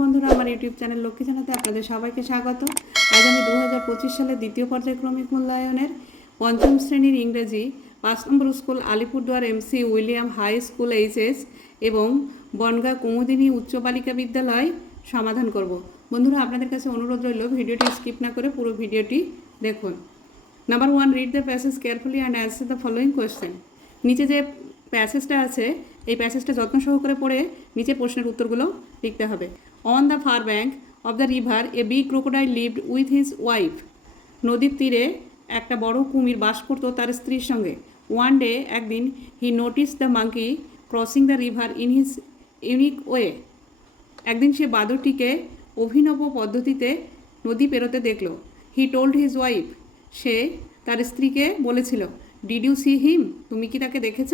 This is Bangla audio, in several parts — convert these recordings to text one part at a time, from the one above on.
বন্ধুরা, আমার ইউটিউব চ্যানেল লক্ষ্মী জানাতে আপনাদের সবাইকে স্বাগত। আজ আমি দু হাজার পঁচিশ সালের দ্বিতীয় পর্যায়ক্রমিক মূল্যায়নের পঞ্চম শ্রেণির ইংরেজি পাঁচ number school Alipurduar MC William high school HS এবং বনগা কুমুদিনী উচ্চ বালিকা বিদ্যালয় সমাধান করব। বন্ধুরা, আপনাদের কাছে অনুরোধ রইল, ভিডিওটি স্কিপ না করে পুরো ভিডিওটি দেখুন। Number one read the passage carefully and answer the following question নিচে যে প্যাসেজটা আছে, এই প্যাসেজটা যত্ন সহকারে পড়ে নিচের প্রশ্নের উত্তরগুলো লিখতে হবে। On the far bank of the river a big crocodile lived with his wife নদীর তীরে একটা বড় কুমির বাস করতো তার স্ত্রীর সঙ্গে। ওয়ান ডে একদিন he notice the monkey crossing the river in his unique way একদিন সে বাদরটিকে অভিনব পদ্ধতিতে নদী পেরোতে দেখল। হি টোল্ড হিজ ওয়াইফ সে তার স্ত্রীকে বলেছিল ডিড ইউ সি হিম তুমি কি তাকে দেখেছ?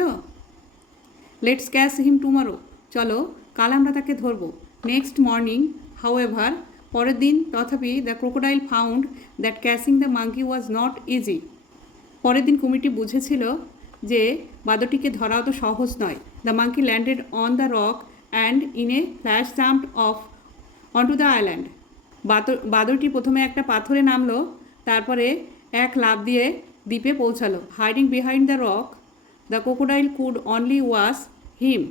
লেটস ক্যাশ হিম টুমারো চলো, কাল আমরা তাকে ধরবো। নেক্সট মর্নিং হাউ এভার পরের দিন তথাপি the crocodile found that catching the monkey was not easy পরের দিন কুমিরটি বুঝেছিল যে বাদরটিকে ধরা অত সহজ নয়। The monkey landed on the rock and in a flash jump off on to the island বাদর, বাদরটি প্রথমে একটা পাথরে নামলো, তারপরে এক লাফ দিয়ে দ্বীপে পৌঁছালো। Hiding behind the rock the crocodile could only watch him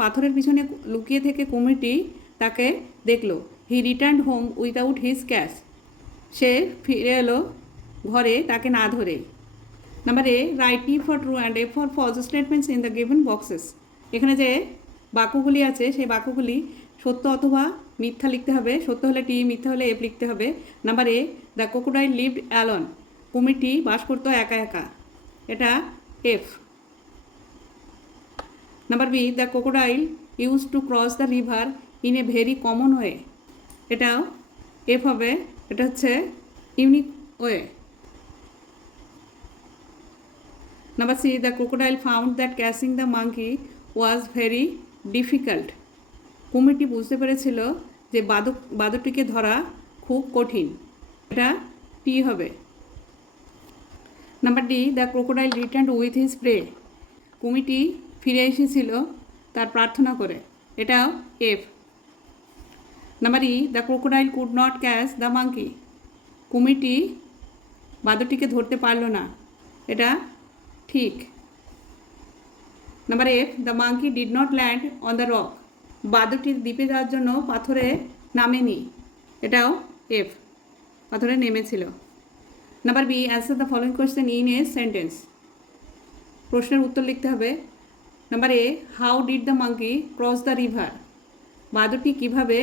পাথরের পিছনে লুকিয়ে থেকে কুমিরটি তাকে দেখল। He return home without his catch সে ফিরে এলো ঘরে তাকে না ধরে। Number A write T for true and a for false statements in the given boxes এখানে যে বাক্যগুলি আছে, সেই বাক্যগুলি সত্য অথবা মিথ্যা লিখতে হবে। সত্য হলে টি মিথ্যা হলে এফ লিখতে হবে। Number A the crocodile lived alone কুমিরটি বাস করতো একা একা। এটা F number B the crocodile use to cross the river in a very common way এটাও এফ হবে এটা হচ্ছে unique way number C the crocodile found that catching the monkey was very difficult কুমিরটি বুঝতে পেরেছিল যে বাদক বাদকটিকে ধরা খুব কঠিন। এটা টি হবে? Number D the crocodile return with his prey কুমিরটি ফিরে এসেছিল তার প্রার্থনা করে। এটাও F number E the crocodile could not catch the monkey কুমিরটি বাদরটিকে ধরতে পারল না। এটা ঠিক। Number F the monkey did not land on the rock বাদরটির দ্বীপে যাওয়ার জন্য পাথরে নামেনি। এটাও এফ পাথরে নেমেছিল। Number B answer the following question in a sentence প্রশ্নের উত্তর লিখতে হবে। Number A how did the monkey cross the river বাদরটি কীভাবে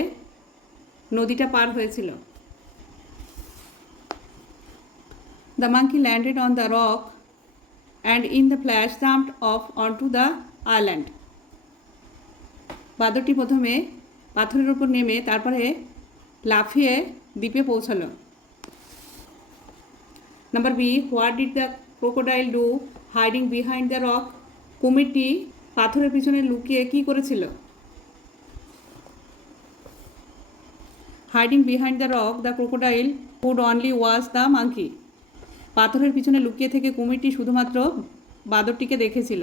নদীটা পার হয়েছিল? The monkey landed on the rock and in the flash jumped off on to the island বাদরটি প্রথমে পাথরের উপর নেমে তারপরে লাফিয়ে দ্বীপে পৌঁছালো। Number B what did the crocodile do hiding behind the rock কুমিরটি পাথরের পিছনে লুকিয়ে কি করেছিল? Hiding behind the rock the crocodile could only watch the monkey পাথরের পিছনে লুকিয়ে থেকে কুমিরটি শুধুমাত্র বাদরটিকে দেখেছিল।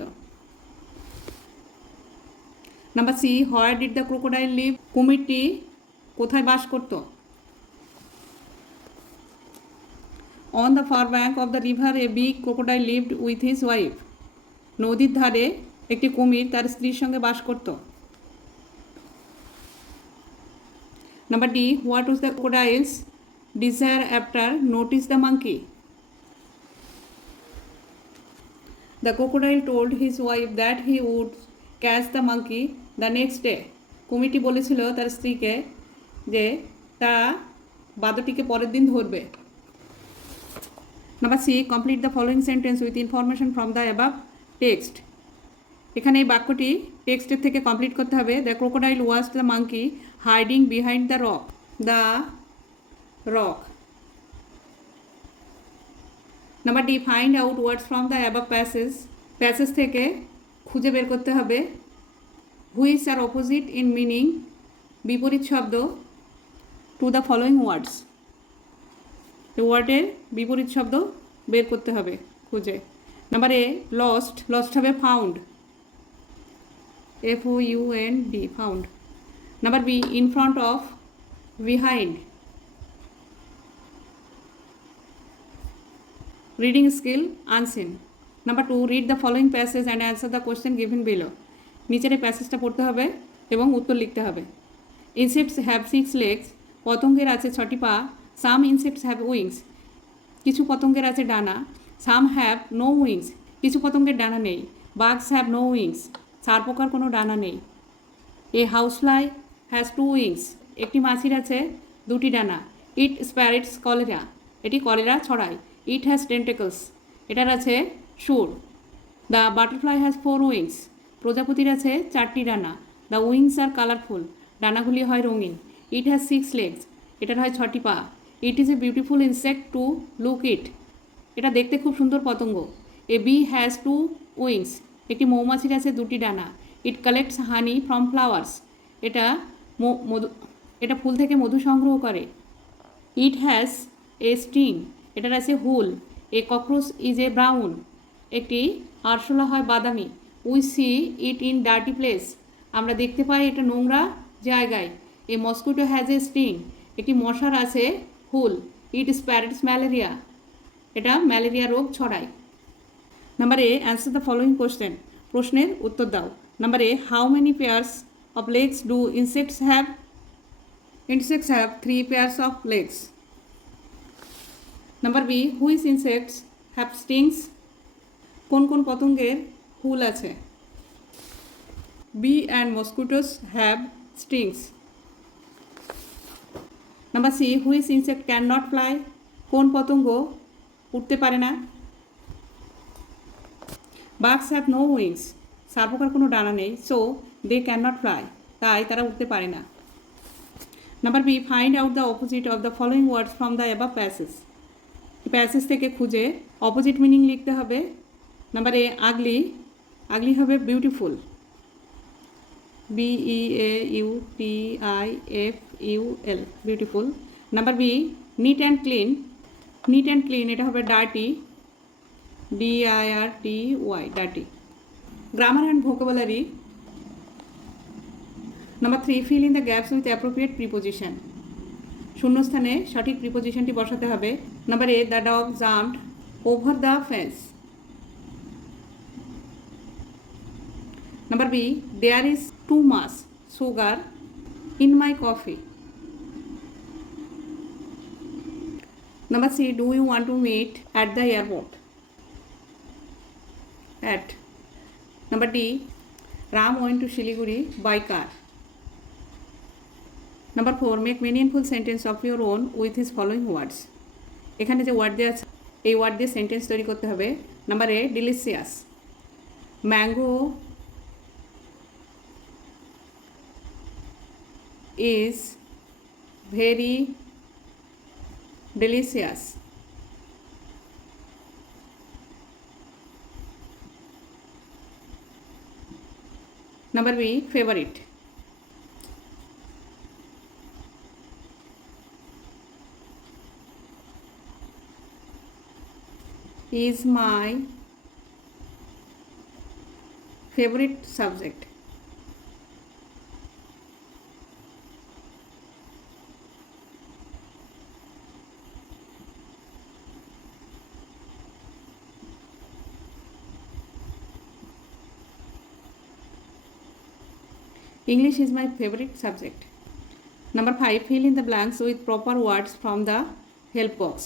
Number C where did the crocodile live কুমিরটি কোথায় বাস করত? On the far bank of the river a big crocodile lived with his wife নদীর ধারে একটি কুমির তার স্ত্রীর সঙ্গে বাস করত। Number D what was the crocodile's desire after notice the monkey the crocodile told his wife that he would catch the monkey the next day কুমিরটি বলেছিল তার স্ত্রীকে যে তা বাদরটিকে পরের দিন ধরবে। Number C complete the following sentence with information from the above text এখানে এই বাক্যটি টেক্সটের থেকে কমপ্লিট করতে হবে। The crocodile was the monkey hiding behind the rock the rock number D find out words from the above passage passage থেকে খুঁজে বের করতে হবে। Which are opposite in meaning বিপরীত শব্দ। টু দ্য ফলোয়িং ওয়ার্ডস ওয়ার্ডের বিপরীত শব্দ বের করতে হবে খুঁজে। নাম্বার এ লস্ট লস্ট হবে found F O U N D found number B in front of behind reading skill unseen number two read the following passage and answer the question given below নিচের এই প্যাসেজটা পড়তে হবে এবং উত্তর লিখতে হবে। ইনসেক্টস হ্যাভ সিক্স লেগস পতঙ্গের আছে ছটি পা সাম ইনসেক্টস হ্যাভ উইংস কিছু পতঙ্গের আছে ডানা সাম হ্যাভ নো উইংস কিছু পতঙ্গের ডানা নেই বাগস হ্যাভ নো উইংস সার পোকার কোনো ডানা নেই। A housefly has two wings একটি মাছির আছে, দুটি ডানা। ইট স্প্যারিটস কলেরা এটি কলেরা ছড়ায়। ইট হ্যাজ টেন্টেকলস এটার আছে সুর। The butterfly has four wings প্রজাপতির আছে চারটি ডানা। দ্য উইংস আর কালারফুল ডানাগুলি হয় রঙিন। ইট হ্যাজ সিক্স লেগস এটার হয় ছটি পা। It is a beautiful insect to look it এটা দেখতে খুব সুন্দর পতঙ্গ। A bee has two wings একটি মৌমাছির আছে দুটি ডানা। It collects honey from flowers এটা মধু, এটা ফুল থেকে মধু সংগ্রহ করে। ইট হ্যাজ এ স্টিং এটার আছে হুল। A cockroach is a brown একটি আরশোলা হয় বাদামি। We see it in dirty place আমরা দেখতে পাই এটা নোংরা জায়গায়। A mosquito has a sting একটি মশার আছে হুল। ইট স্প্যারেটস ম্যালেরিয়া এটা ম্যালেরিয়া রোগ ছড়ায়। Number A answer the following question প্রশ্নের উত্তর দাও। Number A how many pairs of legs do insects have insects have three pairs of legs number B which insects have stings কোন কোন পতঙ্গের হুল আছে? Bee and mosquitoes have stings number C which insect can not fly কোন পতঙ্গ উঠতে পারে না? বাঘস হ্যাভ নো উইংস সার্পকার কোনো ডানা নেই so they can not fly তাই তারা উঠতে পারে না। Number B find out the opposite of the following words from the above passage passage থেকে খুঁজে অপোজিট মিনিং লিখতে হবে। নাম্বার এ আগলি আগলি হবে beautiful B E A U T I F U L beautiful number B neat and clean neat and clean এটা হবে dirty Y dirty grammar and vocabulary number three fill in the gaps with appropriate preposition শূন্যস্থানে সঠিক প্রিপোজিশনটি বসাতে হবে। Number A the dog jumped over the fence number B there is too much sugar in my coffee number C do you want to meet at the airport at. Number D, Ram went to Shiliguri by car. Number four, make meaningful sentence of your own with his following words. এখানে যে ওয়ার্ড দেওয়া আছে এই ওয়ার্ড দিয়ে সেন্টেন্স তৈরি করতে হবে number A delicious mango is very delicious number B favourite is my favorite subject English is my favorite subject. Number five, fill in the blanks with proper words from the help box.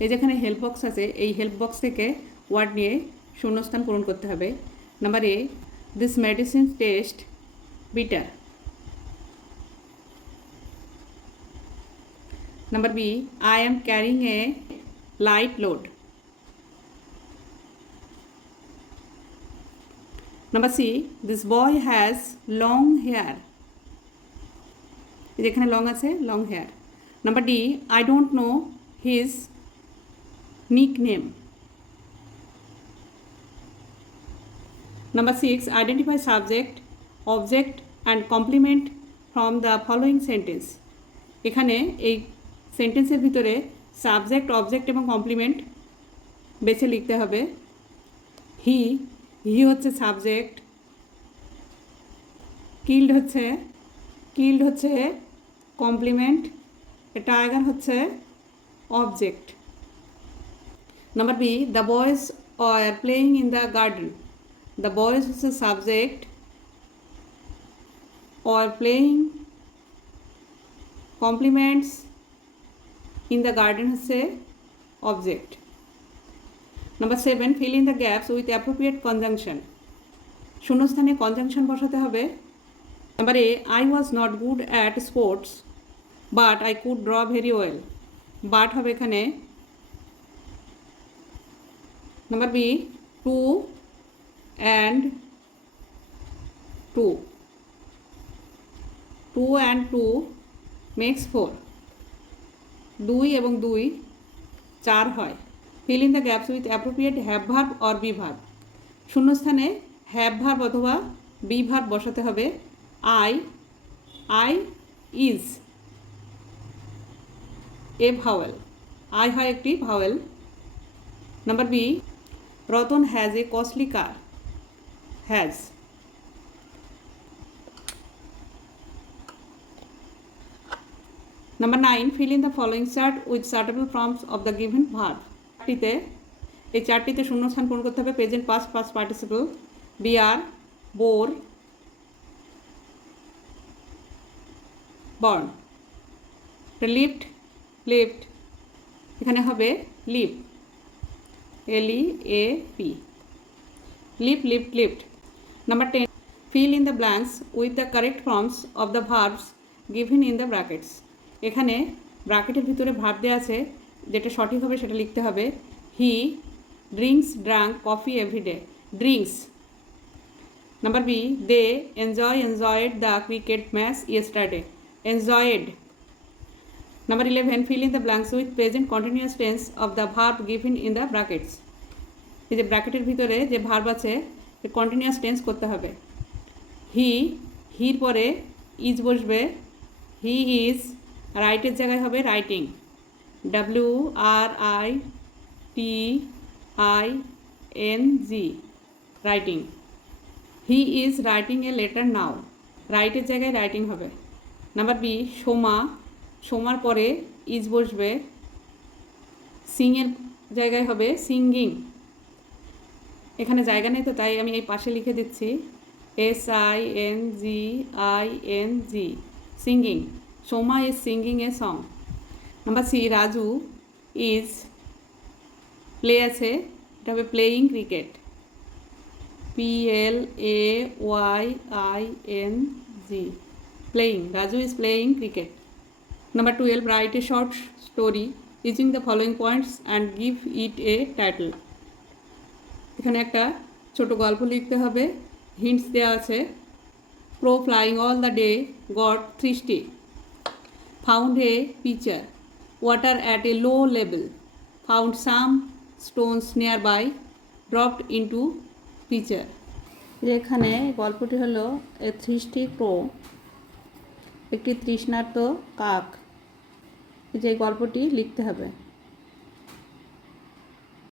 এই যেখানে হেল্প বক্স আছে এই হেল্প বক্স থেকে ওয়ার্ড নিয়ে শূন্যস্থান পূরণ করতে হবে number A this medicine taste bitter number B I am carrying a light load number C this boy has long hair যেখানে লং আছে long hair number D I don't know his nickname. Number six, identify subject, object and complement from the following sentence. এখানে এই সেন্টেন্সের ভিতরে সাবজেক্ট অবজেক্ট এবং কমপ্লিমেন্ট বেছে লিখতে হবে হি হি হচ্ছে সাবজেক্ট। কিল্ড হচ্ছে কিল্ড হচ্ছে কমপ্লিমেন্ট টাইগার হচ্ছে object. Number B, the boys are playing in the garden. The boys হচ্ছে subject or playing compliments in the garden হচ্ছে object number seven fill in the gaps with appropriate conjunction. শূন্যস্থানে কনজাংশন বসাতে হবে। Number A I was not good at sports but I could draw very well but হবে এখানে। Number B two and two two and two makes four দুই এবং দুই, চার হয়। Fill in the gaps with appropriate have verb or be verb শূন্যস্থানে হ্যাভ ভার্ব অথবা বি ভার্ব বসাতে হবে। I I is a vowel I হয় একটি vowel number B Ratan has a costly car has number nine fill in the following chart with suitable forms of the given verb চারটিতে, এই চারটিতে শূন্যস্থান পূরণ করতে হবে। Present past past participle bear bore born lift lift এখানে হবে leap L E A P leap lift lift number ten fill in the blanks with the correct forms of the verbs given in the brackets এখানে ব্র্যাকেটের ভিতরে ভাব দেওয়া আছে যেটা সঠিক হবে সেটা লিখতে হবে। He drinks drank coffee everyday drinks number B they enjoy enjoyed the cricket match yesterday enjoyed number eleven fill in the blanks with present continuous tense of the verb given in the brackets এই যে ব্র্যাকেটের ভিতরে যে ভার্ব আছে কন্টিনিউয়াস টেন্স করতে হবে। হি হির পরে ইজ বসবে। হি ইজ রাইটের জায়গায় হবে writing W R I T I N G writing he is writing a letter now রাইটের জায়গায় রাইটিং হবে। Number B Soma. সোমার পরে ইজ বসবে। সিংয়ের জায়গায় হবে সিঙ্গিং এখানে জায়গা নেই তো, তাই আমি এই পাশে লিখে দিচ্ছি। S I N G I N G singing Soma is singing a song number C, Raju is play আছে, এটা হবে playing cricket P L A Y I N G playing Raju is playing cricket number twelve write a short story using the following points and give it a title এখানে একটা ছোট গল্প লিখতে হবে হিন্টস দেওয়া আছে। Pro flying all the day got thirsty found a pitcher. Water at a low level found some stones nearby dropped into pitcher এখানে গল্পটি হলো এ থ্রিস্টি ক্রো একটি তৃষ্ণার্ত কাক যে গল্পটি লিখতে হবে